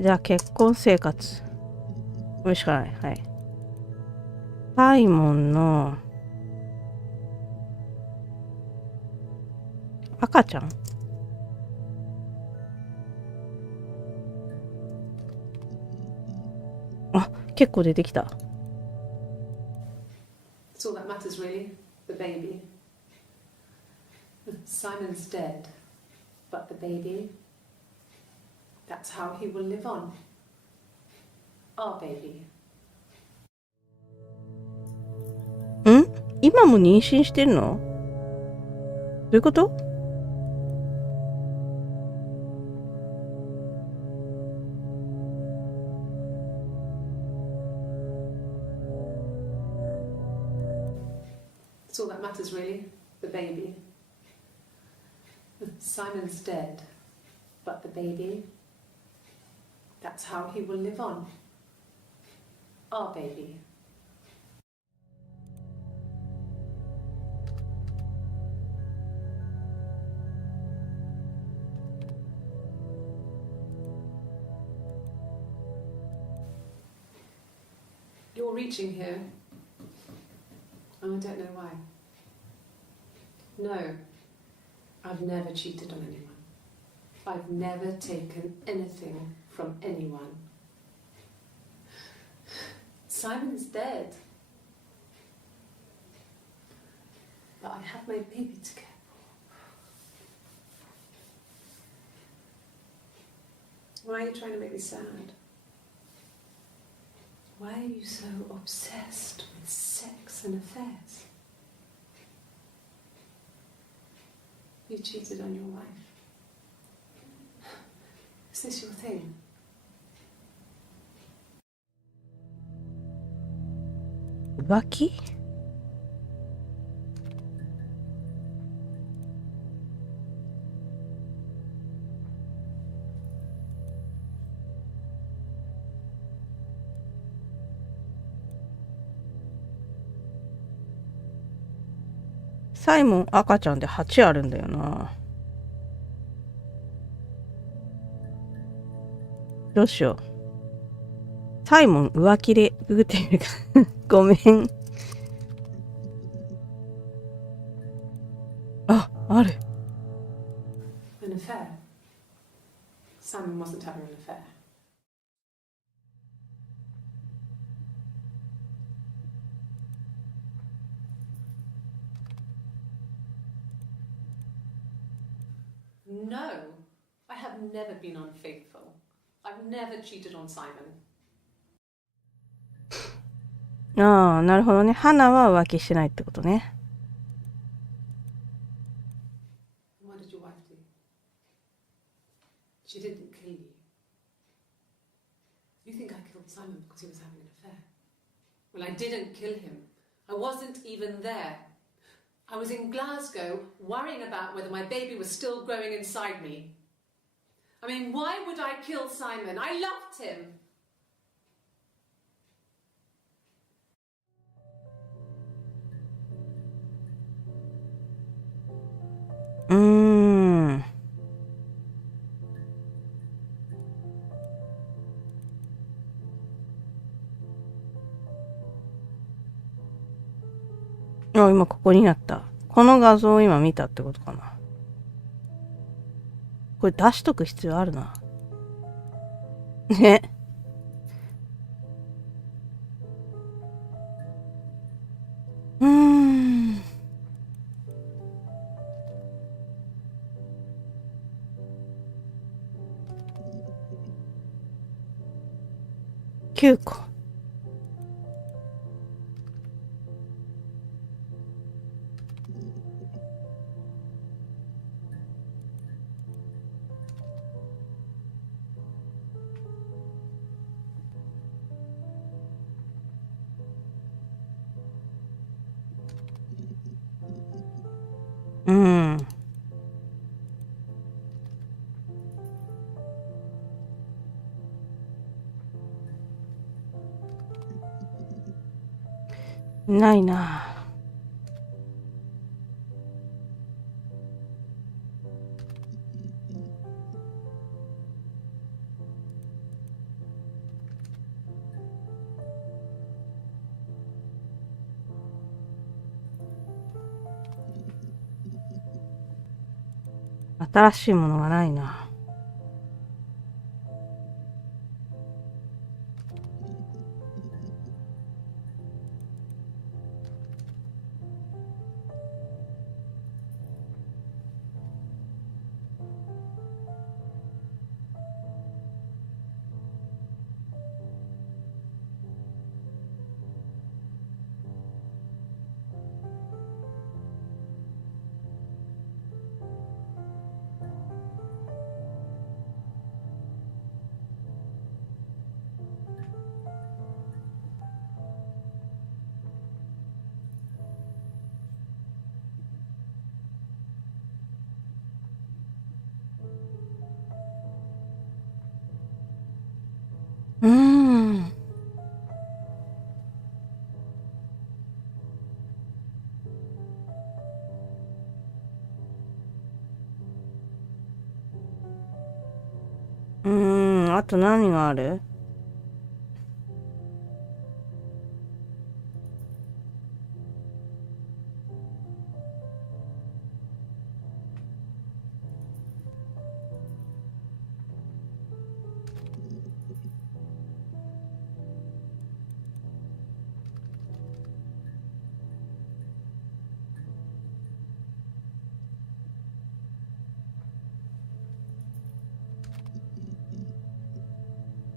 じゃあ結婚生活。これしかない。はい。サイモンの赤ちゃん。あ、結構出てきた。That's all that matters, really. The baby. Simon's dead, but the baby. That's how he will live on. Our baby. 今も妊娠してるの？どういうこと？That's all that matters, really. The baby. Simon's dead, but the baby. That's how he will live on. Our baby. You're reaching here, and I don't know why. No, I've never cheated on anyone. I've never taken anything from anyone. Simon's dead. But I have my baby to care for. Why are you trying to make me sad? Why are you so obsessed with sex and affairs? You cheated on your wife. Is this your thing?浮気？サイモン赤ちゃんで8あるんだよな。どうしよう。サイモン浮気でググってみるか。ごめん。あ、ある。An affair? Simon wasn't having an affair. No, I have never been unfaithful. I've never cheated on Simon. ああ、なるほどね。花は浮気してないってことね。What did your wife do? She didn't kill you. You think I killed Simon because he was having an affair? Well, I didn't kill him. I wasn't even there. I was in Glasgow worrying about whether my baby was still growing inside me. I mean, why would I kill Simon? I loved him.あ、今ここになった。この画像を今見たってことかな。これ出しとく必要あるな。ね。9個。ないな。新しいものがないな。うーん。あと何がある？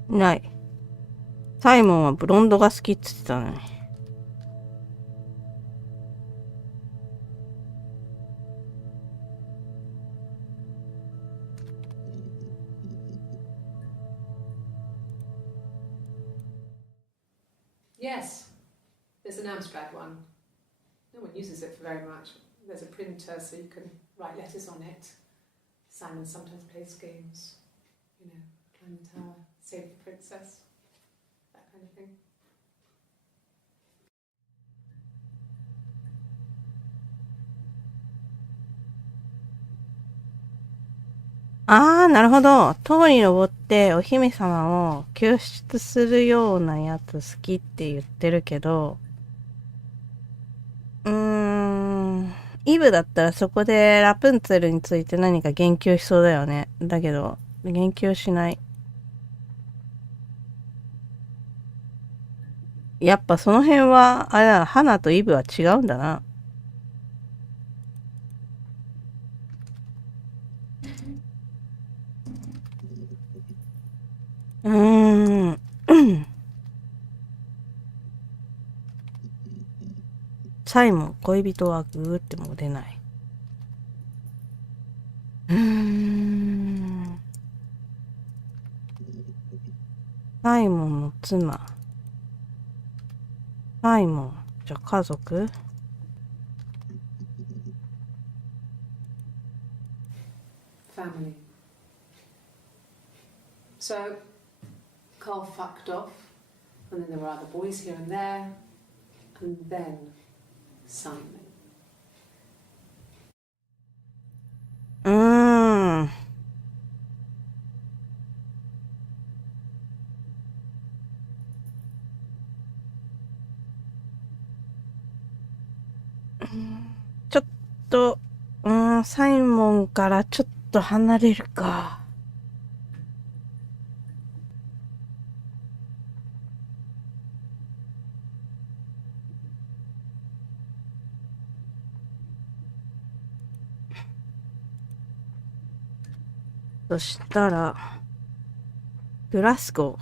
ない。サイモンはブロンドが好きって言ってたのに。Yes, there's an Amstrad one. No one uses it for very much. There's a printer so you can write letters on it. Simon sometimes plays games. You know, climb the tower, save the princess. That kind of thing. ああ、なるほど。塔に登ってお姫様を救出するようなやつ好きって言ってるけど、イブだったらそこでラプンツェルについて何か言及しそうだよね。だけど、言及しない。やっぱその辺は、あれだ、花とイブは違うんだな。うーん。サイモン、恋人はグーっても出ない。サイモンの妻。サイモン、じゃあ家族？ Family. So, Carl fucked off, and then there were other boys here and there, and then Simon. ちょっと、サイモンからちょっと離れるか。そしたら、グラスゴ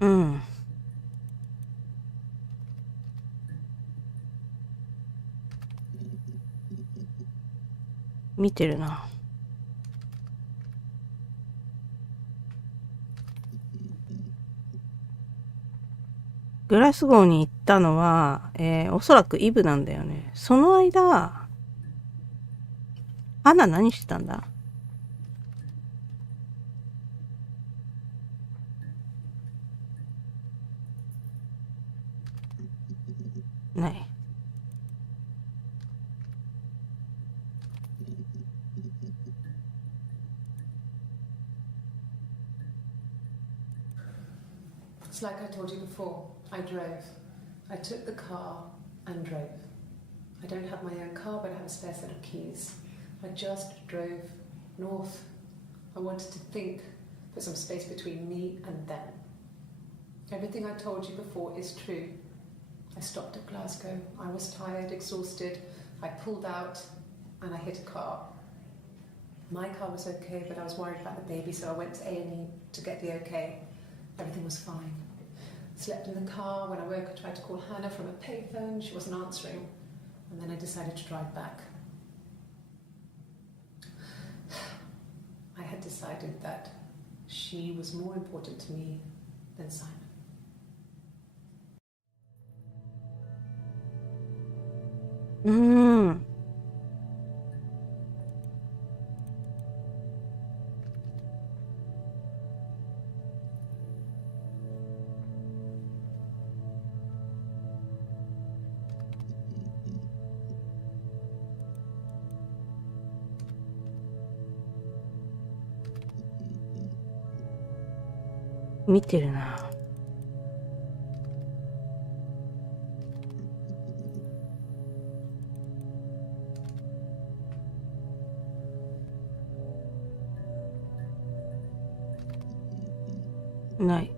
ー。うん。見てるな。グラスゴーに行ったのは、おそらくイブなんだよね。その間、アナ何してたんだ？ない。It's like I told you before. I drove. I took the car and drove. I don't have my own car, but I have a spare set of keys. I just drove north. I wanted to think, put some space between me and them. Everything I told you before is true. I stopped at Glasgow. I was tired, exhausted. I pulled out and I hit a car. My car was okay, but I was worried about the baby, so I went to A&E to get the okay. Everything was fine. Slept in the car. When I woke, I tried to call Hannah from a payphone. She wasn't answering. And then I decided to drive back. I had decided that she was more important to me than Simon. 見てるな。ない。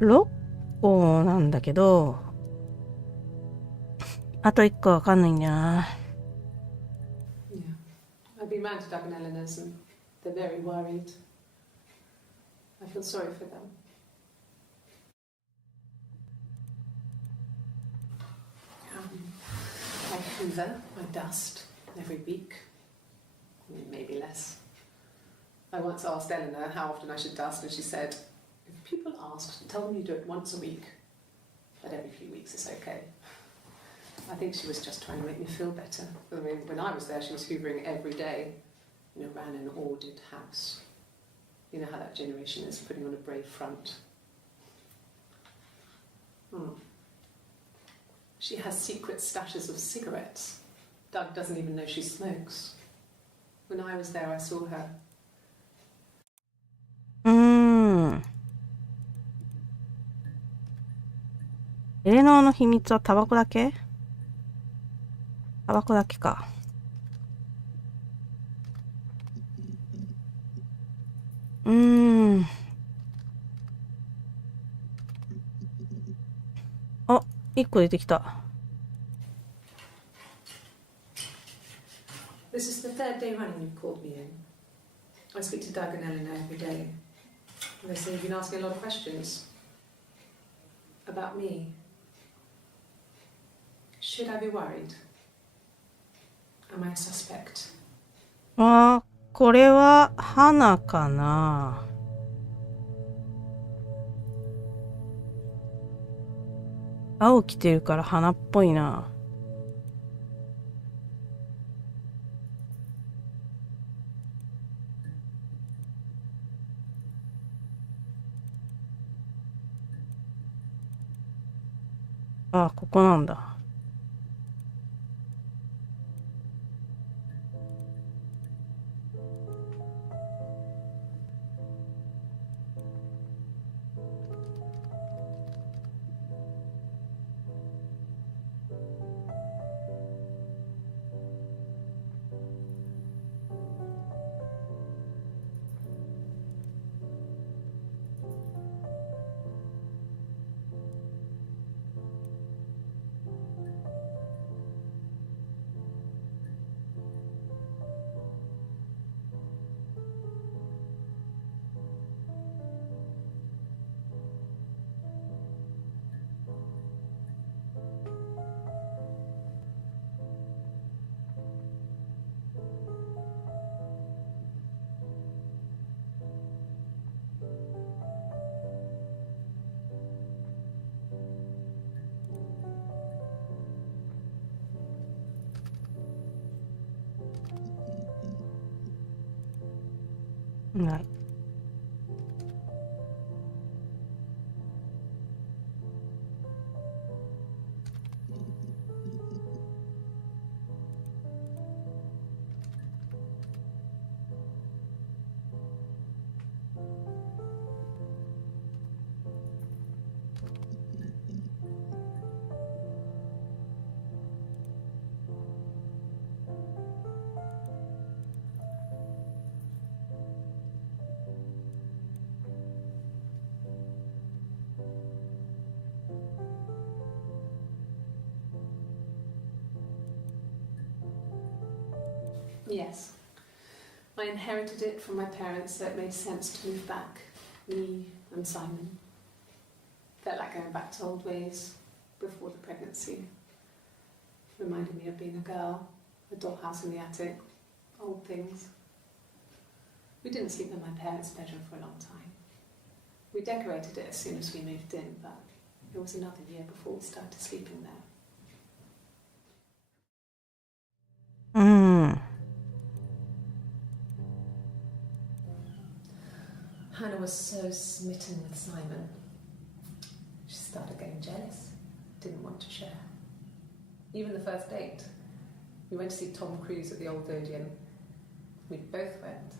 6個なんだけど、あと1個わかんないんだよな。Yeah. I've been round to Doug and Eleanor's and they're very worried. I feel sorry for them. I hoover, I dust every week, maybe less. I once asked Eleanor how often I should dust, and she said, if people ask, tell them you do it once a week, but every few weeks is okay. I think she was just trying to make me feel better. I mean, when I was there, she was hoovering every day, ran an ordered house. You know how that generation is, putting on a brave front. She has secret stashes of cigarettes. Doug doesn't even know she smokes. When I was there, I saw her. エレノアの秘密はタバコだけ？タバコだけか。あ、1個出てきた。This is the third day running you've called me in. I speak to Doug and Eleanor every day. They say you've been asking a lot of questions. About me. Should I be worried? Am I a suspect? これは花かな。青着てるから花っぽいな。ここなんだ。ない。Yes. I inherited it from my parents, so it made sense to move back. Me and Simon. Felt like going back to old ways before the pregnancy. Reminded me of being a girl, a dollhouse in the attic, old things. We didn't sleep in my parents' bedroom for a long time. We decorated it as soon as we moved in, but it was another year before we started sleeping there. うん。Hannah was so smitten with Simon. She started getting jealous, didn't want to share. Even the first date. We went to see Tom Cruise at the Old Odeon. We both went,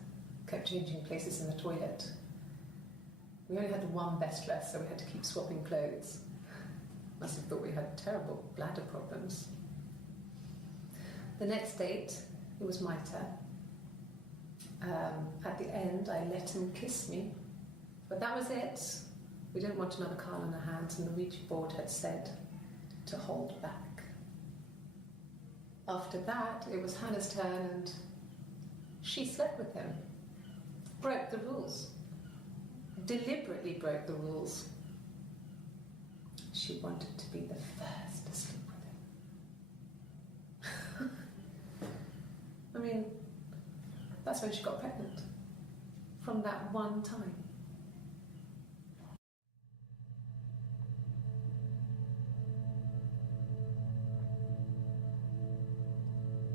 kept changing places in the toilet. We only had one best dress, so we had to keep swapping clothes. Must have thought we had terrible bladder problems. The next date, it was my turn. At the end, I let him kiss me. But that was it. We didn't want another card on our hands, and the Ouija board had said to hold back. After that, it was Hannah's turn, and she slept with him. Broke the rules. Deliberately broke the rules. She wanted to be the first to sleep with him. I mean, that's when she got pregnant. From that one time.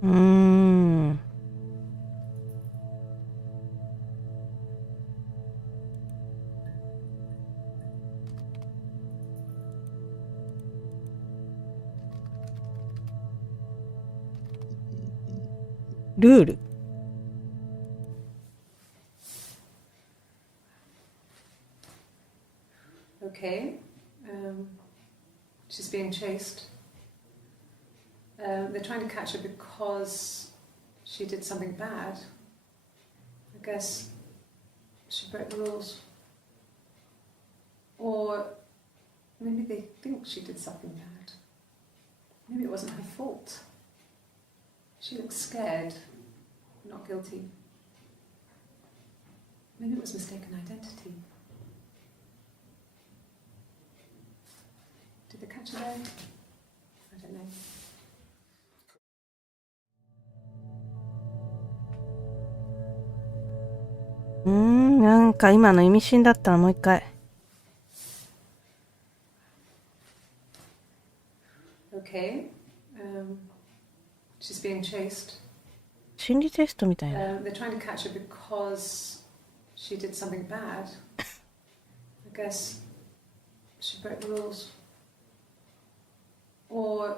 うーん。ルール。Okay. She's being chased. They're trying to catch her because she did something bad. I guess she broke the rules. Or maybe they think she did something bad. Maybe it wasn't her fault. She looks scared, not guilty. Maybe it was mistaken identity. Did they catch her there? I don't know. なんか今の意味深だったらもう一回。Okay. She's being chased. 心理テストみたいな。They're trying to catch her because she did something bad. I guess she broke the rules. Or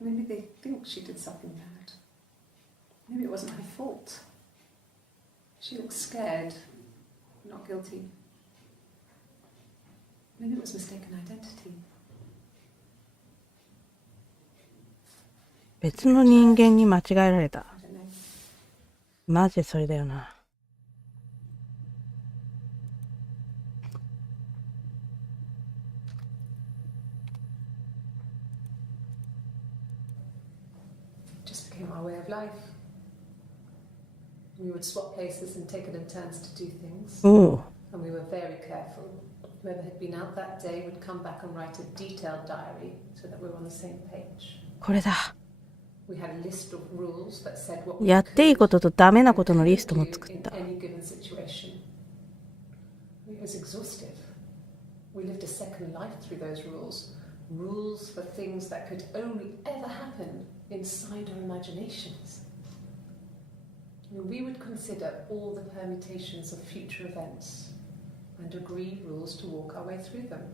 maybe they think she did something bad. Maybe it wasn't her fault. She looks scared, not guilty. Maybe it was mistaken identity. 別の人間に間違えられた。 I don't know. マジでそれだよな。Just became our way of life. We would swap places and take it in turns to do things. おお。 And we were very careful. Whoever had been out that day would come back and write a detailed diary so that we were on the same page. これだ。 We had a list of rules that said what we やっていいこととダメなことのリス could トも do 作っ in た。 any given situation. It was exhaustive. We lived a second life through those rules. Rules for things that could only ever happen inside our imaginations. We would consider all the permutations of future events and agree rules to walk our way through them.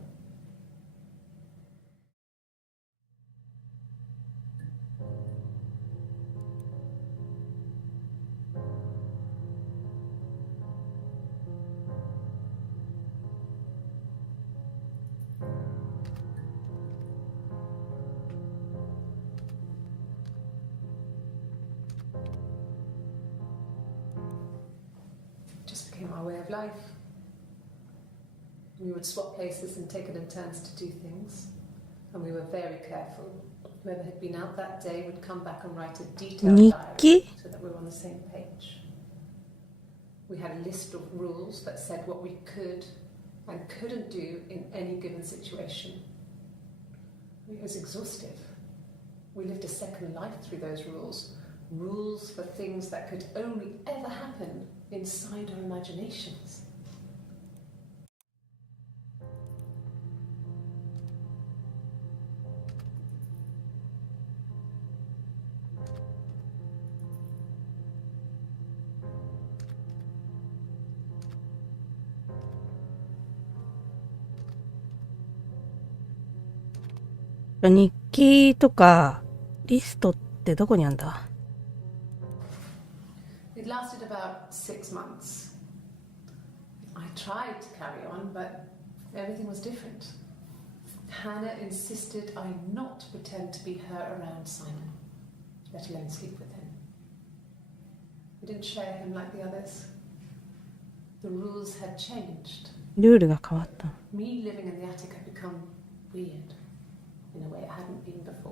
Just became our way of life. We would swap places and take it in turns to do things. And we were very careful. Whoever had been out that day would come back and write a detailed 日 diary 記 so that we were on the same page. We had a list of rules that said what we could and couldn't do in any given situation. It was exhaustive. We lived a second life through those rules. Rules for things that could only ever happen inside our imaginations. 日記とかリストってどこにあんだ？ It lasted about 6 months. I tried to carry on, but everything was different. Hannah insisted I not pretend to be her around Simon, let alone sleep with him. We didn't share him like the others. The rules had changed. ルールが変わった。 Me living in the attic had become weird in a way it hadn't been before.